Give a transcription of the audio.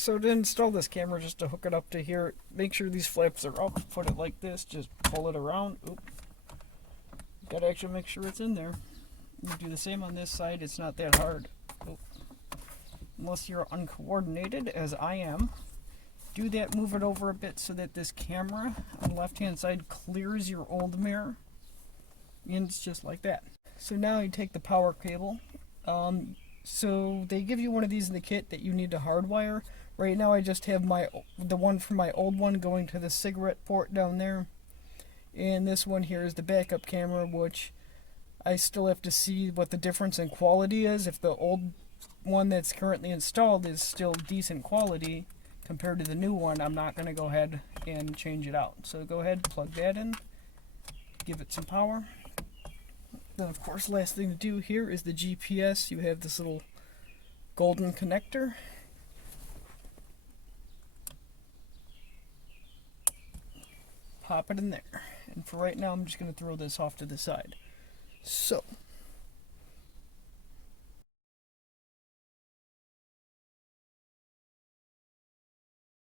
So to install this camera, just to hook it up to here, make sure these flaps are up, put it like this, just pull it around. Oop. Gotta actually make sure it's in there. You do the same on this side, it's not that hard. Oop. Unless you're uncoordinated, as I am. Do that, move it over a bit so that this camera on the left hand side clears your old mirror. And it's just like that. So now you take the power cable. So they give you one of these in the kit that you need to hardwire. Right now I just have the one from my old one going to the cigarette port down there. And this one here is the backup camera, which I still have to see what the difference in quality is. If the old one that's currently installed is still decent quality compared to the new one, I'm not going to go ahead and change it out. So go ahead, plug that in, give it some power. Then of course, last thing to do here is the GPS. You have this little golden connector. Pop it in there. And for right now, I'm just going to throw this off to the side. So,